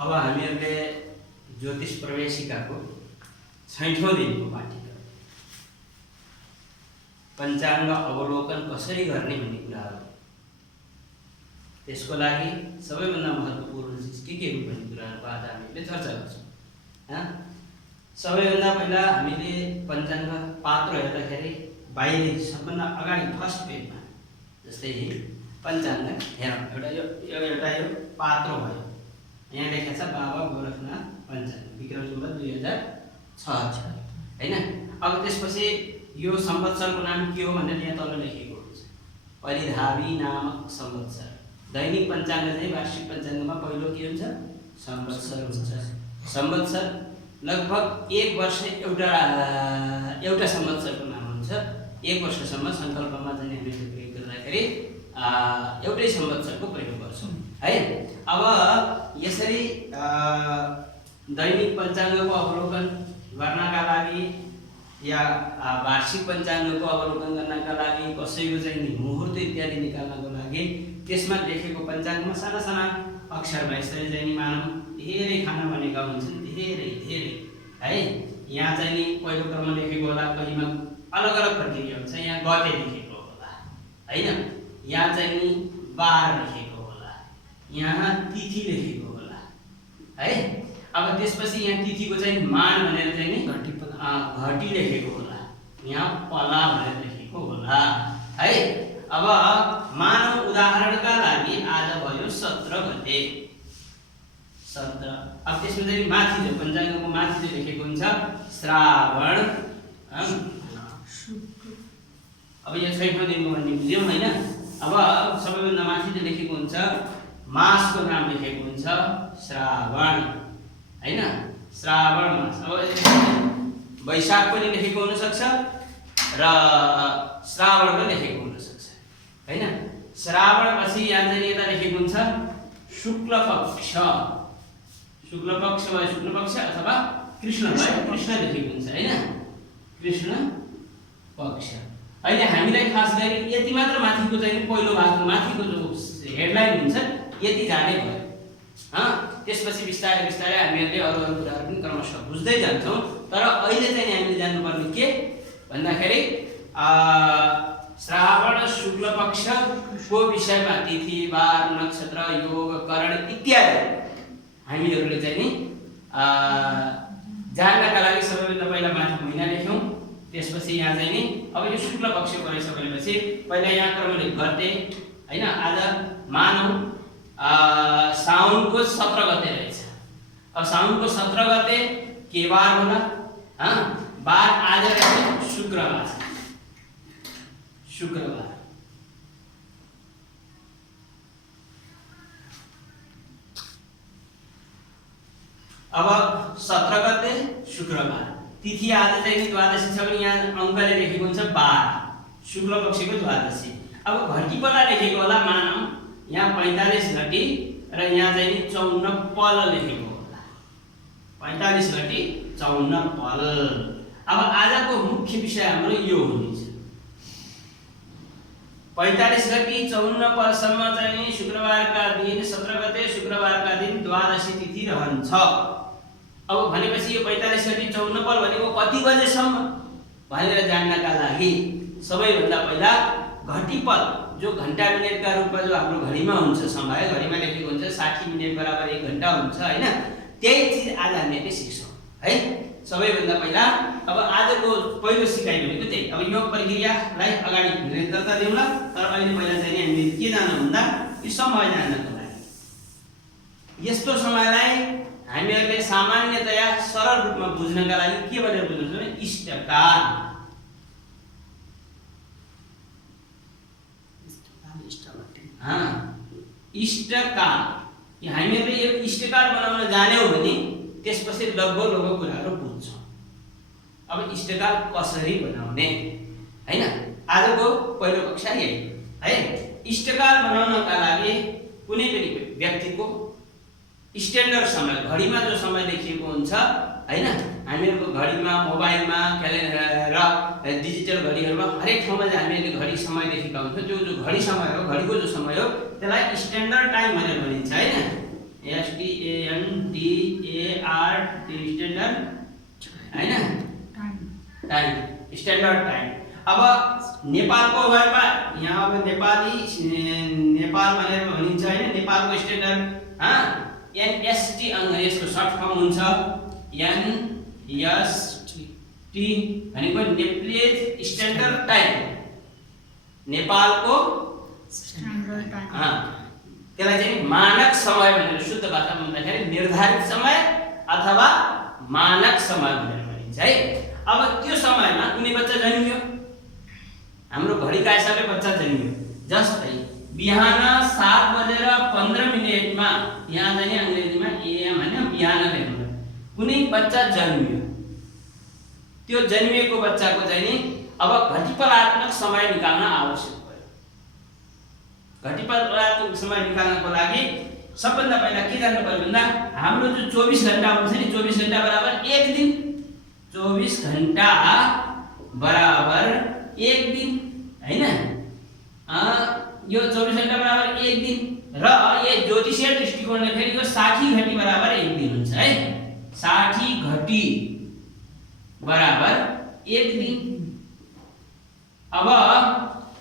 अब हामीहरूले ज्योतिष प्रवेशिकाको 6औं दिनको पाठ्यक्रम पञ्चाङ्ग अवलोकन कसरी गर्ने भन्ने कुराहरू, त्यसको लागि सबैभन्दा महत्त्वपूर्ण चिज के हो भन्ने कुराहरूको आज हामीले चर्चा गर्छौँ। सबैभन्दा पहिला हामीले पञ्चाङ्ग पात्र हेर्दाखेरि बाहिरी सबभन्दा अगाडि फर्स्ट पेजमा जस्तै पञ्चाङ्ग हेरौँ। एउटा यो पात्र भयो, यहाँ लेखेको छ बाबा गोरखनाथ पञ्चाङ्ग विक्रम सम्वत 2006 हैन। अब त्यसपछि यो संवत्सरको नाम के हो भनेर यहाँ तल लेखेको हुन्छ, परिधावी नामक संवत्सर। दैनिक पञ्चाङ्ग चाहिँ वार्षिक पञ्चाङ्गमा पहिलो के हुन्छ, संवत्सर हुन्छ। संवत्सर लगभग एक वर्ष एउटा संवत्सरको नाम हुन्छ। एक वर्षसम्म सङ्कल्पमा चाहिँ हामीले प्रयोग गर्दाखेरि एउटै संवत्सरको प्रयोग गर्छौँ है। अब यसरी दैनिक पञ्चाङ्गको अवलोकन गर्नका लागि या वार्षिक पञ्चाङ्गको अवलोकन गर्नका लागि, कसैको चाहिँ मुहुर्त इत्यादि निकाल्नको लागि त्यसमा लेखेको पञ्चाङ्गमा साना साना अक्षरमा यसरी चाहिँ मानव धेरै खाना भनेका हुन्छन्, धेरै धेरै है। यहाँ चाहिँ नि पहिलो क्रममा लेखेको होला, कहिलेमा अलग अलग प्रक्रिया हुन्छ। यहाँ गते लेखेको होला हैन, यहाँ चाहिँ नि बार लेखेको होला, यहाँ तिथि लेखेको होला है। अब त्यसपछि यहाँ तिथिको चाहिँ मान भनेर चाहिँ नि घटी लेखेको होला, यहाँ पला भनेर लेखेको होला है। अब मानव उदाहरणका लागि आज भयो 17 गते 17। अब त्यसमा चाहिँ माथि जो पञ्चाङ्गको माथि जो लेखेको हुन्छ श्रावण। अब यो 6औं दिनको भन्ने बुझ्यौँ हैन। अब सबैभन्दा माथि जो लेखेको हुन्छ मासको नाम लेखेको हुन्छ श्रावण हैन, श्रावण मास। अब वैशाख पनि लेखेको हुन सक्छ र श्रावण पनि लेखेको हुन सक्छ हैन। श्रावण पछि यहाँ चाहिँ यता लेखेको हुन्छ शुक्ल पक्ष। शुक्ल पक्ष वा शुक्ल पक्ष अथवा कृष्ण भयो, कृष्ण लेखेको हुन्छ हैन, कृष्ण पक्ष। अहिले हामीलाई खास गरी यति मात्र माथिको चाहिँ पहिलो भागको माथिको जो हेडलाइन हुन्छ यति जाने भयो। त्यसपछि बिस्तारै बिस्तारै हामीहरूले अरू अरू कुराहरू पनि क्रमशः बुझ्दै जान्छौँ। तर अहिले चाहिँ हामीले जान्नुपर्ने के भन्दाखेरि श्रावण शुक्ल पक्षको विषयमा तिथि बार नक्षत्र योग करण इत्यादि हामीहरूले चाहिँ नि जान्नका लागि सबैभन्दा पहिला माथि महिना लेख्यौँ। त्यसपछि यहाँ चाहिँ नि अब यो शुक्ल पक्षको भइसकेपछि पहिला यहाँ क्रमले गते हैन। आज मानौ साउनको 17 गते रहेछ। अब साउनको 17 गते के बार होला? बार आज रहेछ शुक्रबार, शुक्रबार। अब 17 गते शुक्रबार। तिथि आज चाहिँ द्वादशी छ भने यहाँ अङ्कले लेखेको हुन्छ 12, शुक्ल पक्षको द्वादशी। अब घटिपला लेखेको होला, मानौ यहाँ 45 घटी र यहाँ चाहिँ 54 पल लेखेको होला, 45 घटी 54 पल। अब आजको मुख्य विषय हाम्रो यो हुनेछ। 45 घटी 54 पलसम्म चाहिँ शुक्रबारका दिन 17 गते शुक्रबारका दिन द्वादशी तिथि रहन्छ। अब भनेपछि यो 45 घटी 54 पल भनेको कति बजेसम्म भनेर जान्नका लागि सबैभन्दा पहिला घटिपल जो घण्टा मिनेटका रूपमा जो हाम्रो घडीमा हुन्छ, समय घडीमा लेखेको हुन्छ 60 मिनेट बराबर 1 घण्टा हुन्छ हैन। त्यही चीज आज हामीले सिक्छौँ है सबैभन्दा पहिला। अब आजको पहिलो सिकाइ भनेको त्यही। अब यो प्रक्रियालाई अगाडि निरन्तरता दिउँला, तर अहिले पहिला चाहिँ हामीले के जान्नु भन्दा यो समय जान्नको लागि। यस्तो समयलाई हामीहरूले सामान्यतया सरल रूपमा बुझ्नका लागि के भनेर बुझ्नुहुन्छ भने इष्टकाल। इष्टकाल हामीहरूले यो इष्टकाल बनाउन जान्यौँ भने त्यसपछि लगभग कुराहरू बुझ्छौँ। अब इष्टकाल कसरी बनाउने हैन, आजको पहिलो कक्षा यही है। इष्टकाल बनाउनका लागि कुनै पनि व्यक्तिको स्ट्यान्डर्ड समय, घडीमा जो समय लेखिएको हुन्छ हैन, हामीहरूको घडीमा मोबाइलमा क्यालेन्डर र डिजिटल घडीहरुमा हरेक ठाउँमा हामीले घडी समय लेखेका हुन्छौँ। जो जो घडी समय हो, घडीको जो समय हो त्यसलाई स्ट्यान्डर्ड टाइम भनेर भनिन्छ हैन। STAND standard time. अब नेपालको भएमा यहाँ अब नेपाल भनेर भनिन्छ हैन, नेपालको स्ट्यान्डर्ड एनएसटी यसको सर्ट फर्म हुन्छ एनएसटी भनेको नेपाल स्ट्यान्डर्ड टाइम, नेपालको स्ट्यान्डर्ड टाइम। त्यसलाई चाहिँ मानक समय भनेर शुद्ध भाषामा भन्दाखेरि निर्धारित समय अथवा मानक समय भनेर भनिन्छ है। अब त्यो समयमा कुनै बच्चा जन्मियो, हाम्रो घडीका हिसाबले बच्चा जन्मियो, जस्तै बिहान 7:15 मा, यहाँ चाहिँ अंग्रेजीमा एएम हैन बिहान लेख्नु, कुनै बच्चा जन्मियो, त्यो जन्मिएको बच्चाको चाहिँ नि अब घटिपलात्मक समय निकाल्न आवश्यक भयो। घटिपलात्मक समय निकाल्नको लागि सबभन्दा पहिला के गर्नु पर्यो भन्दा हाम्रो जो 24 घण्टा हुन्छ नि, 24 घण्टा बराबर 1 दिन, 24 घण्टा बराबर 1 दिन हैन। यो 24 घण्टा बराबर 1 दिन र यो ज्योतिषीय दृष्टिकोणले फेरि यो 60 घटी बराबर 1 दिन हुन्छ है। 60 घटी बराबर 1 दिन। अब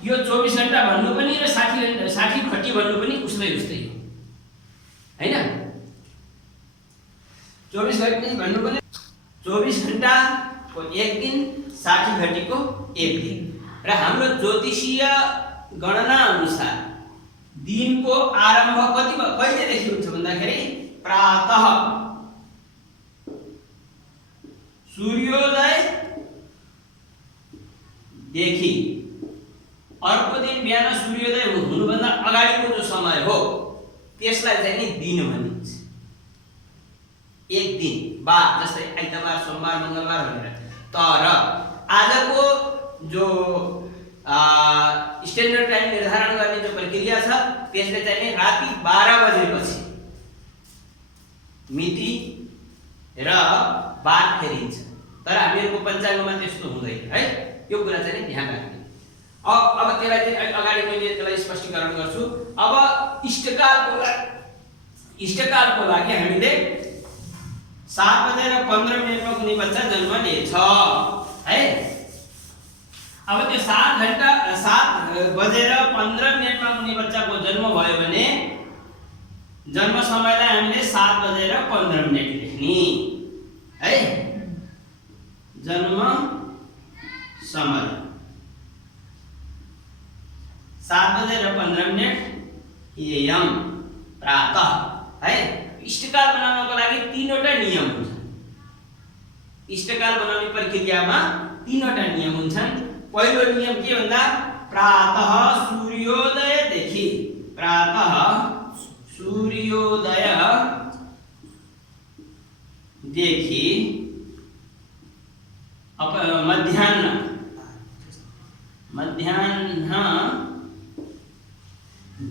यो 24 घण्टा भन्नु पनि र 60 घटी भन्नु पनि उस्तै हो हैन। 24 घटी भन्नु पनि 24 घण्टाको 1 दिन, 60 घटीको 1 दिन। र हाम्रो ज्योतिषीय गणना अनुसार दिनको आरम्भ कहिलेदेखि हुन्छ भन्दाखेरि प्रातः सूर्योदय देखि अर्को दिन बिहान सूर्योदय हुनुभन्दा अगाडिको जो समय हो त्यसलाई चाहिँ नि दिन भनिन्छ। 1 दिन बाद, जस्तै आइतबार, सोमबार, मङ्गलबार भनेर। तर आजको जो स्ट्यान्डर्ड टाइम निर्धारण गर्ने जो प्रक्रिया छ त्यसले चाहिँ नि राति 12 बजेपछि मिति र बात फेरिन्छ। तर हामीहरूको पञ्चाङ्गमा त्यस्तो हुँदैन है, यो कुरा चाहिँ ध्यान राख्नु। अब त्यसलाई चाहिँ अगाडि मैले त्यसलाई स्पष्टीकरण गर्छु। अब इष्टकालको लागि हामीले 7:15 मा कुनै बच्चा जन्म लिएछ है। अब त्यो 7:15 मा कुनै बच्चाको जन्म भयो भने जन्म समयलाई हामीले 7:15 लेख्ने है। जन्म समय 7:15 एएम प्रातः है। इष्टकाल बनाउनको लागि 3वटा नियम हुन्छ। इष्टकाल बनाउने प्रक्रियामा 3वटा नियम हुन्छन्। पहिलो नियम के भन्दा प्रातः सूर्योदयदेखि, प्रातः सूर्योदयदेखि मध्याह्न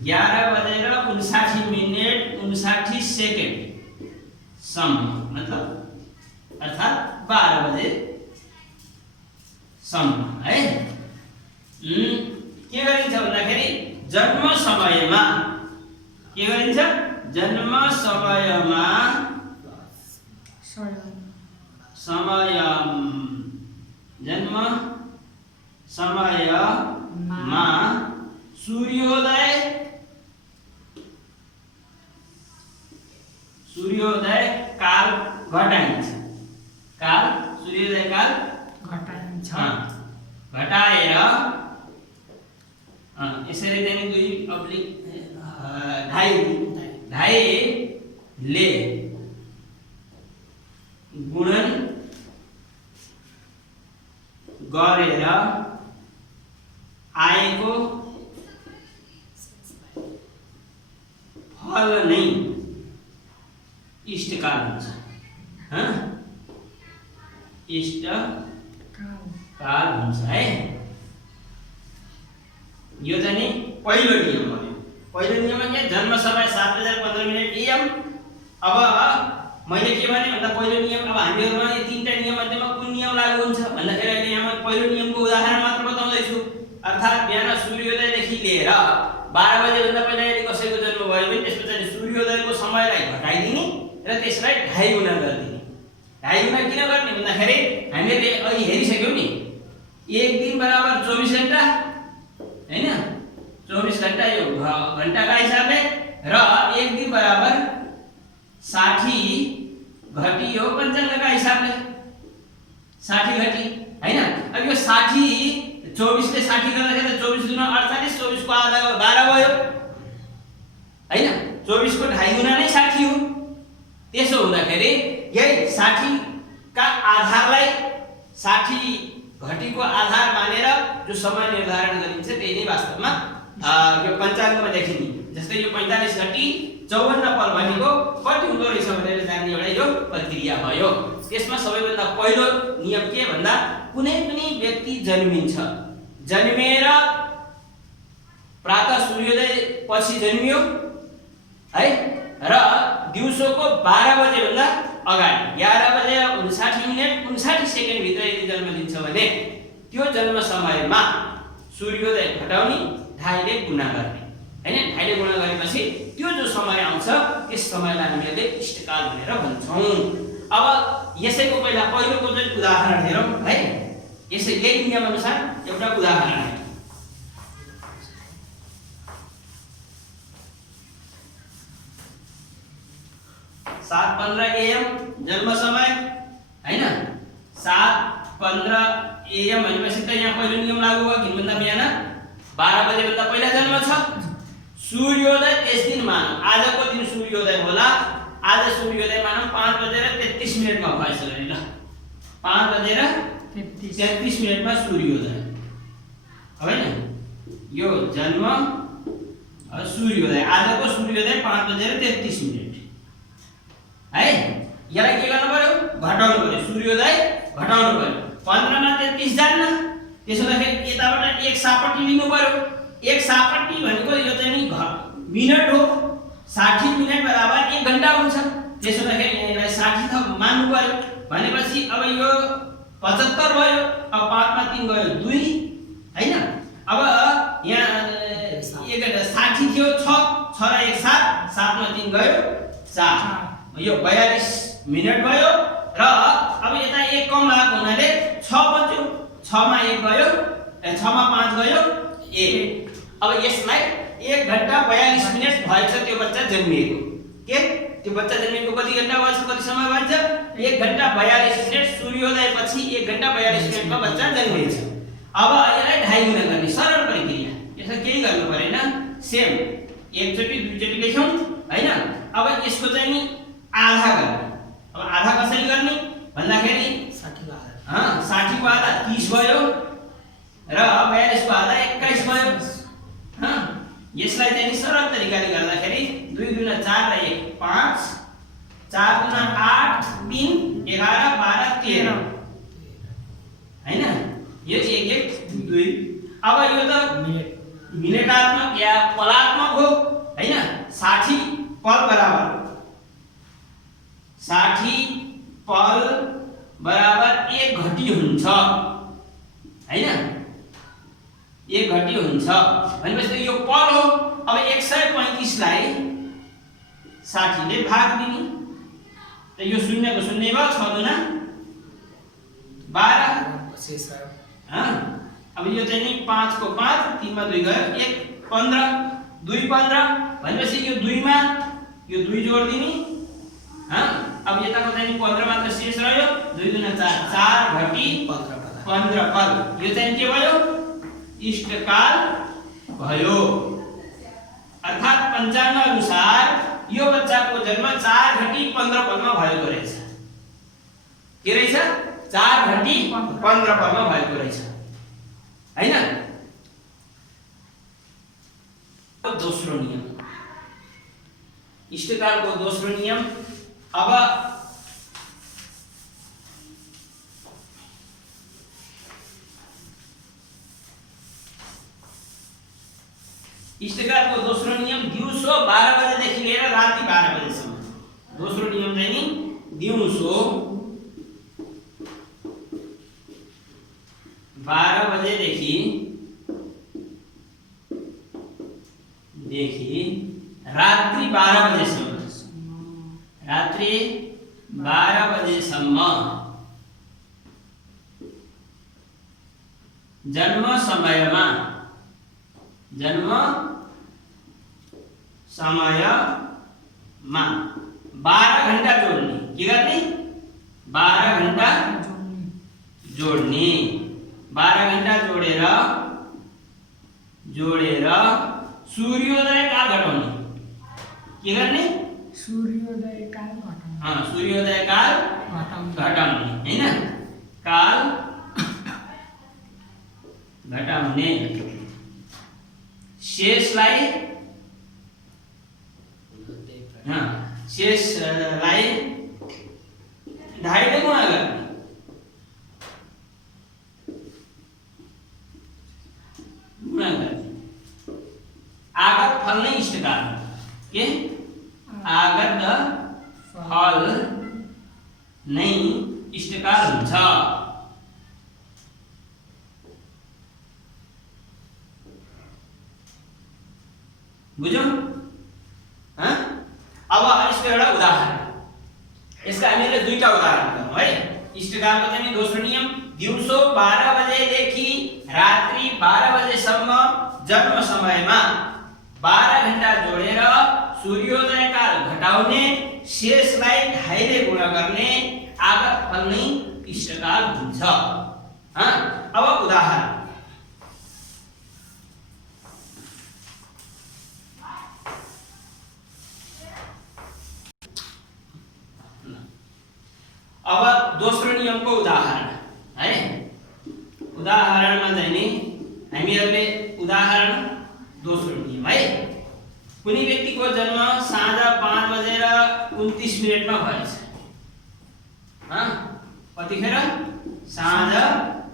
11:59 सम्म, मतलब अर्थात 12 बजे सम्म है। के गरिन्छ भन्दाखेरि जन्म समयमा के गरिन्छ, जन्म समयमा जन्म समयमा सूर्योदय काल घटाइन्छ। सूर्योदय काल घटाइन्छ। घटाएर यसरी चाहिँ 2/2 ले गुणन गरेर आएको फल नै इष्टकाल हुन्छ। इष्टकाल हुन्छ है। यो चाहिँ पहिलो नियम भयो। पहिलो नियम के, जन्म समय 7:15 एएम। अब मैले के भने भन्दा पहिलो नियम, अब हामीहरुमा यो 3टा नियम मध्येमा कुन नियम लागू हुन्छ भन्दाखेरि अहिले यहाँ पहिलो नियमको उदाहरण मात्र बताउँदैछु। अर्थात् बिहान सूर्योदयदेखि लिएर 12 बजे भन्दा पहिला यदि कसैको जन्म भयो भने त्यसपछि सूर्योदयको समयलाई घटाइदिने र त्यसलाई 2.5 गुणा गरिदिने। 2.5 गुणा किन गर्ने भन्दाखेरि हामीले अहिले हेरिसक्यौं नि, एक दिन बराबर 24 घण्टा हैन 24 घण्टा यो घण्टाका हिसाबले र एक दिन बराबर 60 घटी हो पञ्चाङ्गका हिसाबले 60 घटी हैन। अब यो 60 24 ले 60 गर्दाखेरि 24 गुणा 48 24 को आधा 12 भयो हैन 24 को 2.5 गुणा नै 60 हो। त्यसो हुँदाखेरि यही 60 का आधारलाई 60 घटीको आधार मानेर जो समय निर्धारण गरिन्छ त्यही नै वास्तवमा यो पञ्चाङ्गमा देखिने। जस्तै यो 45 घटी 54 पल भनेको कति हुँदो रहेछ भनेर जान्ने एउटा यो प्रक्रिया भयो। त्यसमा सबैभन्दा पहिलो नियम के भन्दा कुनै पनि व्यक्ति जन्मिन्छ जन्मेर प्रातः सूर्योदय पछि जन्मियो है र दिउँसोको 12 बजे भन्दा अगाडि 11 बजेर 59 मिनेट 59 सेकेन्ड भित्र यदि जन्म लिन्छ भने त्यो जन्म समयमा सूर्योदय घटाउने 2.5 ले गुणा गर्ने हैन 2.5 ले गुणा गरेपछि त्यो जो समय आउँछ त्यस समयलाई हामीले इष्टकाल भनेर भन्छौं। अब यसैको पहिलोको चाहिँ उदाहरण हेरौं है। यसै यही नियम अनुसार एउटा उदाहरण है। 7:15 AM जन्म समय हैन 7:15 AM भनेपछि त यहाँ पहिलो नियम लागू भयो किनभन्दा बिहान 12 बजे भन्दा पहिला जन्म छ। सूर्योदय त्यस दिन मानौ आजको दिन सूर्योदय होला। आज सूर्योदय मानौ 5:33 मा भएछ नि ल 5:33 मा सूर्योदय हैन यो जन्म सूर्योदय आजको सूर्योदय 5:33 है। यसलाई के गर्नु पर्यो घटाउनु पर्यो सूर्योदय घटाउनु पर्यो 15 मा 33 जान्न त्यसो भएपछि यताबाट एक सापट्टी लिनु पर्यो। एक सापट्टी भनेको यो चाहिँ नि मिनेट हो 60 मिनेट बराबर 1 घण्टा हुन्छ। त्यसो भएपछि यसलाई 60 थप मान्नु पर्यो भनेपछि अब यो 75 भयो। अब 5 मा 3 गयो 2 हैन। अब यहाँ 60 थियो 6 र 1 7 7 मा 3 गयो 4 यो 42 मिनेट भयो र अब यता 1 कम भएको हुनाले 6 बज्यो 6 मा 1 गयो 6 मा 5 गयो 1। अब यसलाई 1 घण्टा 42 मिनेट भएछ त्यो बच्चा जन्मिएको के त्यो बच्चा जन्मिएको कति घण्टा भएछ कति समय भएछ 1 घण्टा 42 मिनेट सूर्योदय पछि 1 घण्टा 42 मिनेटमा बच्चा जन्मिन्छ। अब यसलाई 2.5 गुणा गर्ने सरल प्रक्रिया यसलाई केही गर्नु परेन सेम एकचोटी दुईचोटी लेख्यौं हैन। अब यसको चाहिँ नि आधा गर्ने। अब आधा कसरी गर्ने भन्दाखेरि 60 को आधा 30 भयो र 42 को आधा 21 भयो। यसलाई चाहिँ सरल तरिकाले गर्दाखेरि 2 गुणा 4 र 1 5 4 गुणा 8 3 11 12 13 हैन यो 1 1 2। अब यो त मिनेटात्मक या पलात्मक हो हैन। 60 पल बराबर 60 पल बराबर 1 घटी हुन्छ हैन 1 घटी हुन्छ भनेपछि यो पल हो। अब 135 लाई 60 ले भाग दिने त यो शून्यको शून्य भयो 6 गुणा 12 शेष रह्यो अब यो चाहिँ नि 5 को 5 3 मा 2 गयो 1 15 2 15 भनेपछि यो 2 मा यो 2 जोड दिने अब यताको चाहिँ 15 मात्र शेष रह्यो 2 गुणा 4 4 घटी 15 पल यो चाहिँ के भयो इष्टकाल भयो। अर्थात पञ्चाङ्ग अनुसार यो बच्चाको जन्म 4 घटी 15 पलमा भएको रहेछ। के रहेछ 4 घटी 15 पलमा भएको रहेछ हैन। दोस्रो नियम इष्टकालको दोस्रो नियम। अब इष्टकालको दोस्रो नियम दिउँसो 12 बजेदेखि लिएर राति 12 बजेसम्म। दोस्रो नियम चाहिँ नि दिउँसो 12 बजेदेखि रात्रि 12 बजेसम्म रात्रि 12 बजेसम्म जन्म समयमा 12 घण्टा जोड्ने के गर्ने 12 घण्टा जोड्ने 12 घण्टा जोडेर सूर्योदय काल घटाउने के गर्ने सूर्योदय काल घटाउने सूर्योदय काल घटाउने हैन काल घटाउने शेषलाई ढाईले गुणा गर्ने आगत फल नै इष्टकाल के आगत फल नै इष्टकाल हुन्छ बुझ्यौ अब यसको एउटा उदाहरण यसका हामीले दुईटा उदाहरण गरौँ है इष्टकालको चाहिँ दोस्रो नियम दिउँसो 12 बजेदेखि रात्रि 12 बजेसम्म जन्म समयमा 12 घण्टा जोडेर सूर्योदय काल घटाउने शेषलाई ढाईले गुणा गर्ने आगत फल नै इष्टकाल हुन्छ अब उदाहरण अब दोस्रो नियमको उदाहरण है उदाहरणमा चाहिँ नि हामीहरूले उदाहरण दोस्रो नियम है कुनै व्यक्तिको जन्म साँझ 5:29 मा भएछ कतिखेर साँझ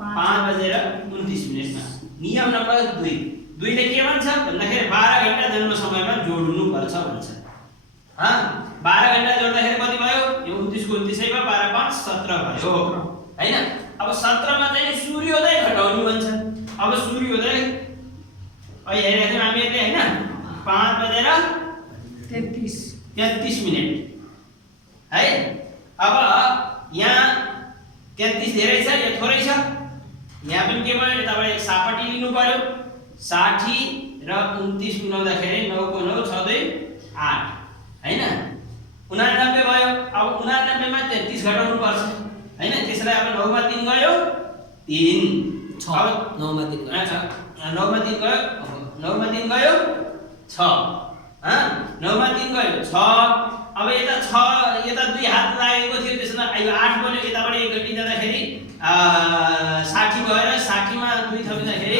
5:29 मा नियम नम्बर 2 ले के भन्छ भन्दाखेरि 12 घण्टा जन्म समयमा जोड्नु पर्छ भन्छ 12 घण्टा जोड्दाखेरि कति भयो यो 29 को 29 मा 12 5 17 भयो हैन अब 17 मा चाहिँ सूर्योदय घटाउनु भन्छ अब सूर्योदय अहिले हेरेको थियौं हामीहरूले हैन 5:33 है अब यहाँ 33 धेरै छ या थोरै छ यहाँ पनि के भयो यताबाट एक सापटी लिनु पर्यो 60 र 29 मिलाउँदाखेरि 9 को 9 6 2 8 हैन 89 भयो अब 89 मा 33 घटाउनु पर्छ हैन त्यसलाई अब 9 मा 3 गयो 3 अब 9 मा 3 गयो 9 मा 3 गयो 9 मा 3 गयो 6 9 मा 3 गयो 6 अब यता 6 यता 2 हात लागेको थियो त्यसमा यो 8 बन्यो यताबाट एक गति जाँदाखेरि 60 भएर 60 मा 2 थपिँदाखेरि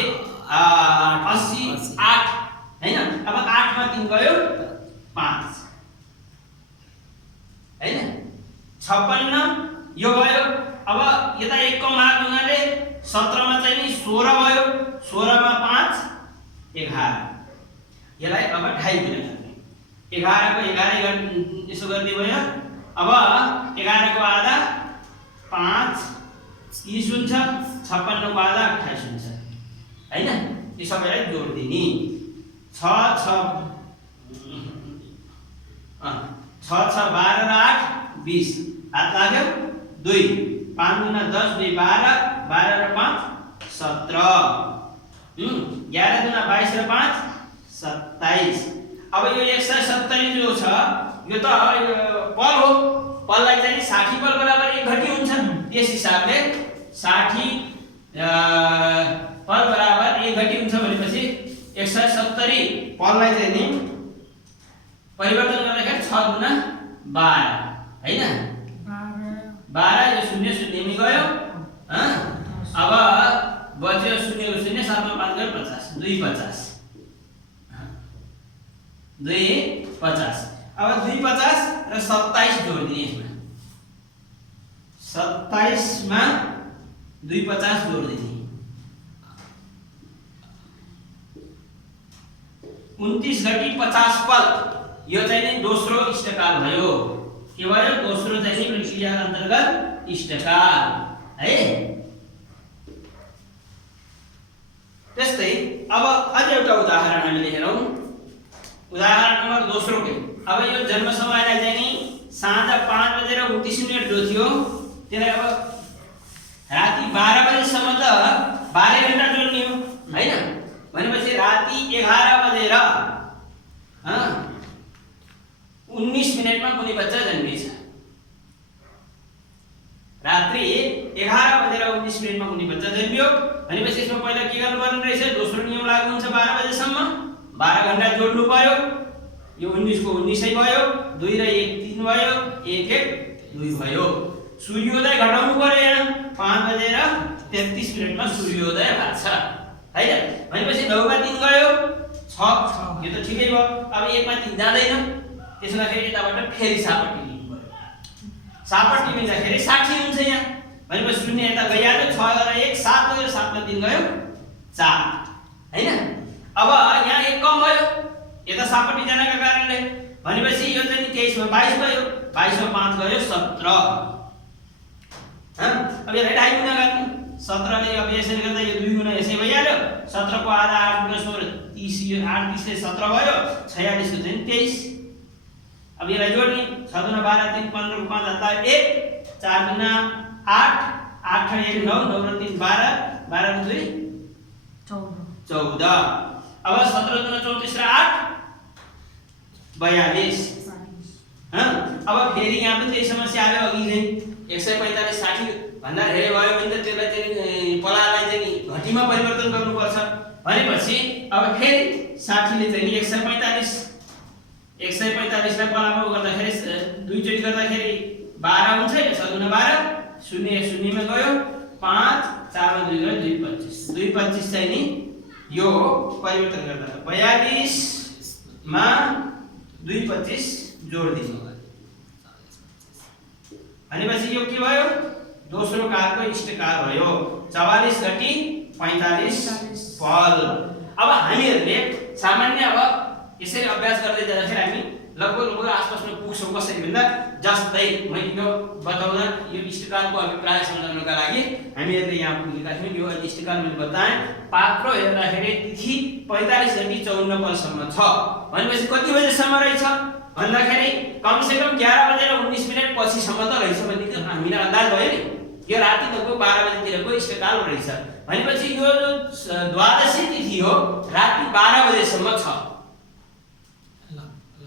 80 8 हैन अब 8 मा 3 गयो 5 हैन 56 यो भयो अब यता 1 को मार्ग हुनाले 17 मा चाहिँ नि 16 भयो 16 मा 5 11 यसलाई अब ढाई गुणा गर्ने 11 को 11 यसो गर्ने भयो अब 11 को आधा 5 30 हुन्छ 56 को आधा 28 हुन्छ हैन यो सबैलाई जोड दिने 6 6 12 र 8 20 हात लाग्यो 2 5 गुना 10 2 12 12 र 5 17 11 गुना 22 र 5 27 अब यो 170 जो छ यो त पल हो पललाई चाहिँ 60 पल बराबर 1 घटी हुन्छ त्यस हिसाबले 60 पल बराबर 1 घटी हुन्छ भनेपछि 170 पललाई चाहिँ नि परिवर्तन गर्दाखेरि 6 गुना 12 हैन 12 यो 0 0 मा गयो अब बच्यो 0 को 0 7 मा 5 गयो 50 250 250 अब 250 र 27 जोड दिने यसमा 27 मा 250 जोड दिने 29 घटी 50 पल यो चाहिँ नि दोस्रो इष्टकाल भयो के भयो दोस्रो चाहिँ नि प्रक्रिया अन्तर्गत इष्टकाल है त्यस्तै अब अझै एउटा उदाहरण हामीले हेरौं उदाहरण नम्बर दोस्रो के अब यो जन्म समयलाई चाहिँ नि साँझ 5:29 जो थियो त्यसलाई अब राति 12 बजेसम्म त 12 घण्टा जोड्ने 11 बजेर 19 मिनेटमा कुनै बच्चा जन्मिएछ। रात्रि 11 बजेर 19 मिनेटमा कुनै बच्चा जन्मियो भनेपछि यसमा पहिला के गर्नुपर्ने रहेछ? दोस्रो नियम लागू हुन्छ 12 बजेसम्म 12 घण्टा जोड्नु पर्यो। यो 19 को 19 भयो, 2 र 1 3 भयो, 1 1 2 भयो। सूर्योदय घटाउनु पर्यो। यहाँ 5 बजेर 33 मिनेटमा सूर्योदय भएको छ हैन। भनेपछि 9 मा 3 गयो 6, यो त ठिकै भयो। अब 1 मा 3 जाँदैन, त्यसमा फेरि यताबाट फेरि सापट्टि लिनु पर्यो। सापट्टि लिँदाखेरि 60 हुन्छ यहाँ। भनेपछि 0 यता गइहाल्यो, 6 र 1 7 गयो, 7 मा 3 गयो 4 हैन। अब यहाँ 1 कम भयो यता सापट्टि जानका कारणले। भनेपछि यो चाहिँ 23 मा 22 गयो, 22 मा 5 गयो 17। अब यसलाई 2.5 गुणा गर्ने। 17 ले अब यसरी गर्दा यो 2 गुणा यसै भइहाल्यो। 17 को आधा 8 गुणा 16 30, यो 8 30 ले 17 भयो, 46 को चाहिँ 23। अब यसलाई जोड्ने 6 गुणा 12 3 15 को 5 हात 1, 4 गुणा 8 8 र 1 9, 9 र 3 12, 12 र 2 14। अब 17 गुणा 34 र 8 42। अब फेरि यहाँ पनि त्यही समस्या आयो। अघि चाहिँ 145 60 भन्दा धेरै भयो भने त त्यसलाई चाहिँ पलालाई चाहिँ घटीमा परिवर्तन गर्नुपर्छ। भनेपछि अब फेरि 60 ले चाहिँ 145 लाई पलामा गर्दाखेरि 2 चोटी गर्दाखेरि 12 हुन्छ। 6 गुणा 12 0 0 मा गयो 5 4 मा 2 गयो 225। 225 चाहिँ नि यो परिवर्तन गर्दा 42 मा 225 जोड दिनु। भनेपछि यो के भयो? दोस्रो कालको इष्टकाल भयो। 44 घटी 45 फल। अब हामीहरुले सामान्य अब यसरी अभ्यास गर्दै जाँदाखेरि हामी लगभग आसपासमा पुग्छौं। कसरी भन्दा जस्तै मैले यो बताउँदा यो इष्टकालको अभिप्राय सम्झाउनका लागि हामीहरुले यहाँ पुगेका थियौं। यो इष्टकाल मैले बताएँ पात्रो हेर्दाखेरि तिथि 45 घटी 54 पलसम्म छ। भनेपछि कति बजेसम्म रहेछ भन्दाखेरि कम से कम 11 बजेर 19 मिनेट पछिसम्म त रहेछ भन्ने हामीलाई अन्दाज भयो नि। यो राति लगभग 12 बजेतिरको इष्टकाल रहेछ। भनेपछि यो जो द्वादशी तिथि हो राति 12 बजेसम्म छ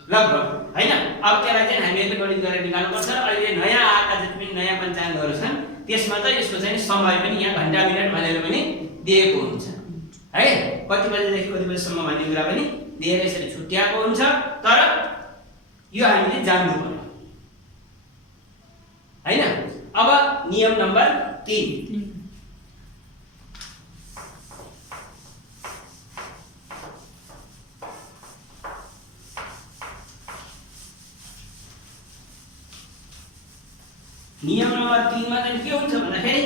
लगभग हैन। अब त्यसलाई चाहिँ हामीहरुले गणित गरेर निकाल्नु पर्छ। अहिले नयाँ आएका जति पनि नयाँ पञ्चाङ्गहरु छन् त्यसमा त यसको चाहिँ समय पनि यहाँ घण्टा मिनेट भनेर पनि दिएको हुन्छ है। कति बजेदेखि कति बजेसम्म भन्ने कुरा पनि दिएर यसरी छुट्याएको हुन्छ। तर यो हामीले जान्नु पर्यो हैन। अब नियम नम्बर 3 नियम नम्बर 3 मा चाहिँ के हुन्छ भन्दाखेरि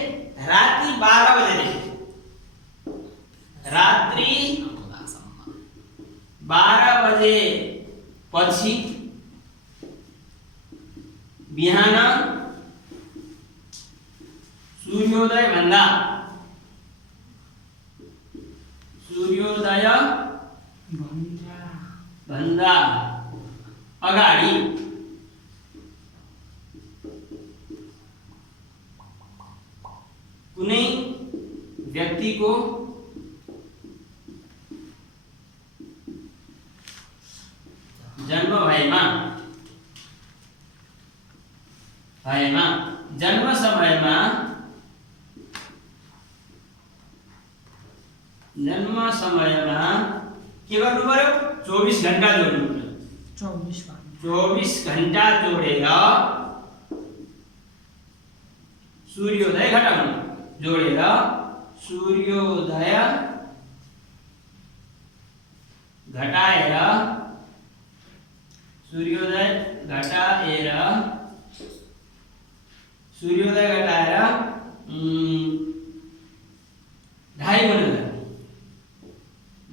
राति 12 बजेदेखि रात्रि 12 बजे पछि बिहान सूर्योदय भन्दा अगाडि कुनै व्यक्तिको जन्म भएमा जन्म समयमा के गर्नु पर्यो? 24 घण्टा जोड्नु पर्यो। 24 घण्टा जोडेर सूर्योदय घटाउनु, जोडेर सूर्योदय घटाएर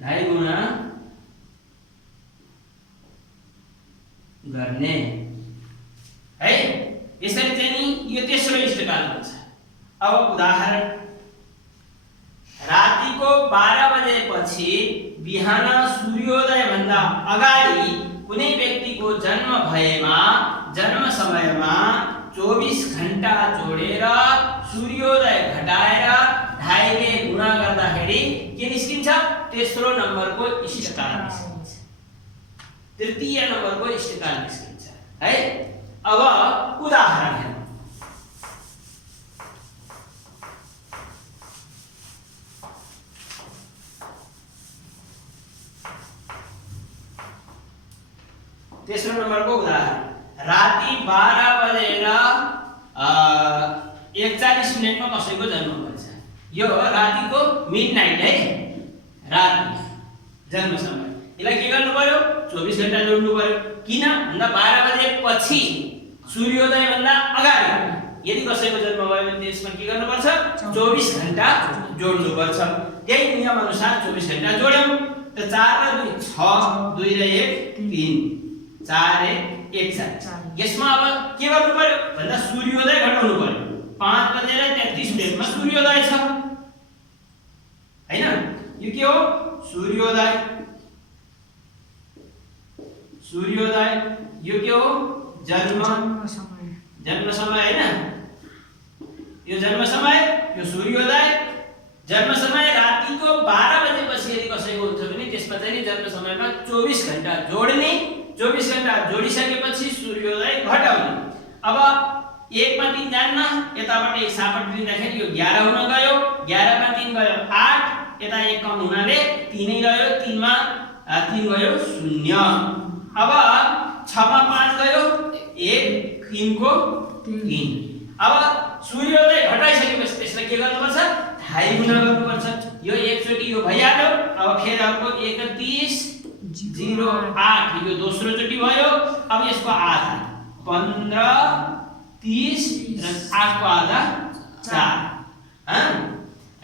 ढाई गुणा गर्ने है। यसरी चाहिँ नि यो तेस्रो इष्टकाल हुन्छ। अब उदाहरण रातिको 12 बजेपछि बिहान सूर्योदय भन्दा अगाडि कुनै व्यक्तिको जन्म भएमा जन्म समयमा 24 घण्टा जोडेर सूर्योदय घटाएर ढाईले गुणा गर्दाखेरि के निस्किन्छ? तेस्रो नम्बरको इष्टकाल निस्किन्छ, तृतीय नम्बरको इष्टकाल निस्किन्छ है। अब उदाहरण हेरौँ। तेस्रो नम्बरको उदाहरण, राति 12 बजेर 41 मिनेटमा कसैको जन्म भएछ। यो रातिको मिडनाइट है, राति जन्म समय। यसलाई के गर्नु पर्यो? 24 घण्टा जोड्नु पर्यो। किन भन्दा 12 बजे पछि सूर्योदय भन्दा अगाडि यदि कसैको जन्म भयो भने त्यसमा के गर्नुपर्छ? 24 घण्टा जोड्नुपर्छ। त्यही नियम अनुसार 24 घण्टा जोड्यौं। त 4 र 2 6, 2 र 1 3, 4 1 1 4। यसमा अब के गर्नु पर्यो भन्दा सूर्योदय घटाउनु पर्यो। 5 बजेर 33 मिनेटमा सूर्योदय छ हैन? यो के हो? सूर्योदय। सूर्योदय यो के हो? जन्म समय। जन्म समय हैन? यो जन्म समय, यो सूर्योदय। जन्म समय रातिको 12 बजेपछि यदि कसैको हुन्छ भने त्यसमा चाहिँ जन्म समयमा 24 घण्टा जोड्ने। 24 घण्टा जोडिसकेपछि सूर्योदय घटाउने। अब 1 मा 3 जान्न, यताबाट 1 सापट दिँदाखेरि यो 11 हुन गयो। 11 मा 3 गयो 8, यता 1 कम हुनाले 3 नै रह्यो। 3 मा 3 गयो 0। अब 6 मा 5 गयो 1, 3 को 3। अब सूर्योदय घटाइसकेपछि त्यसलाई के गर्नुपर्छ? 2.5 गुणा गर्नुपर्छ। यो एकचोटी यो भइहाल्यो। अब फेरि अर्को 31 08 यो दोस्रो चोटी भयो। अब यसको आधा 15 30 र 8 को आधा 4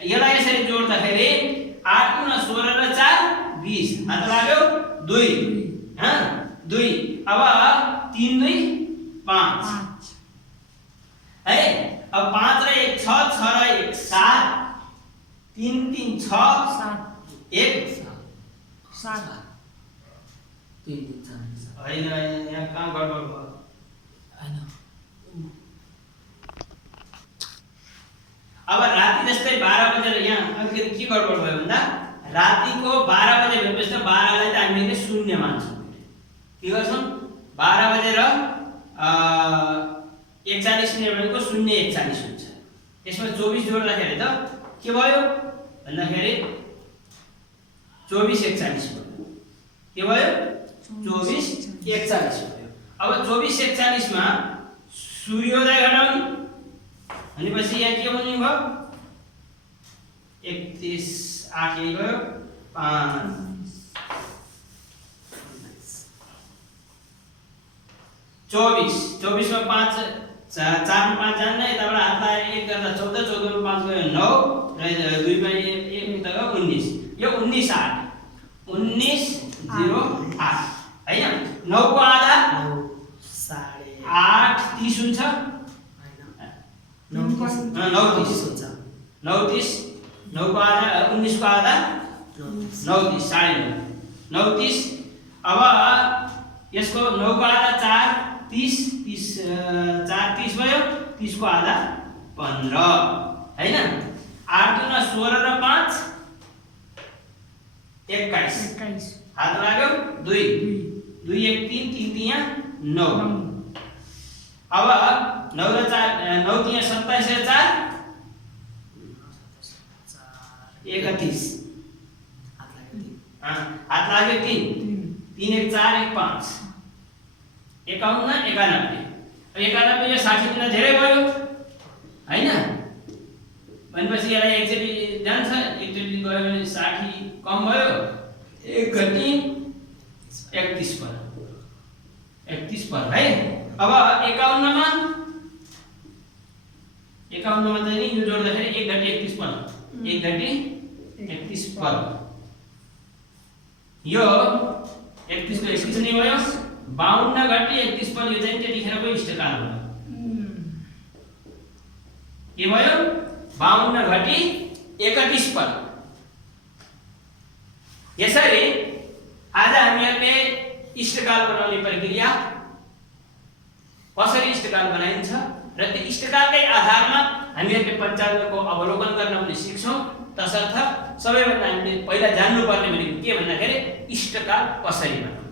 यसलाई यसरी जोड्दाखेरि 8 गुणा 16 र 4 20 हात लाग्यो 2 2। अब 3 2 5 है। अब 5 र 1 6, 6 र 1 7, 3 3 6 1 7 हैन यहाँ कहाँ गडबड भयो हैन। अब राति जस्तै 12 बजेर यहाँ अलिकति के गडबड भयो भन्दा रातिको 12 बजे भएपछि त 12 लाई त हामीले शून्य मान्छौँ। के गर्छौँ? 12 बजेर 41 मिनेट भनेको 0:41 हुन्छ। त्यसमा 24 जोड्दाखेरि त के भयो भन्दाखेरि 24 41 भयो। के भयो? 24 41 भयो। अब 24 41 मा सूर्योदय घटाउने भनेपछि यहाँ के हुने भयो? 31 8 यही गयो 5 24 24 मा 5 4 मा 5 जान्न, यताबाट हात लाएर 1 गर्दा 14, 14 मा 5 गयो 9 र 2 मा 1 उता गयो 19। यो 19 8 19 0 8 हैन। 9 को आधा 8 30 हुन्छ हैन? 9 30 हुन्छ। 9 30 9 को आधा 19 को आधा 9 30 9.5 9 30। अब यसको 9 को आधा 4 30 30 4 30 भयो। 30 को आधा 15 हैन? 8 दुना 16 र 5 21 हात लाग्यो 2 2 1 3 3 3 9। अब 9 र 4 9 3 27 र 4 31 हात लाग्यो 3 3 1 4 1 5 51 91। 91 यो 60 भन्दा धेरै भयो हैन? भनेपछि यसलाई एकचोटी जान्छ, एकचोटी गयो भने 60 कम भयो 1 घटी 31 पर 31 पर है। अब 51 मा चाहिँ यो जोड्दाखेरि 1 घटी 31 पर 1 घटी 31 पर यो 31 को 31 नै भयो। 52 घटी 31 पर यो चाहिँ त्यतिखेर को इष्टकाल भयो। के भयो? 52 घटी 31 पर। यसरी आज हामीहरूले इष्टकाल बनाउने प्रक्रिया कसरी इष्टकाल बनाइन्छ र त्यो इष्टकालकै आधारमा हामीहरूले पञ्चाङ्गको अवलोकन गर्न पनि सिक्छौं। तसर्थ सबैभन्दा हामीले पहिला जान्नुपर्ने भनेको के भन्दाखेरि इष्टकाल कसरी बनाउने।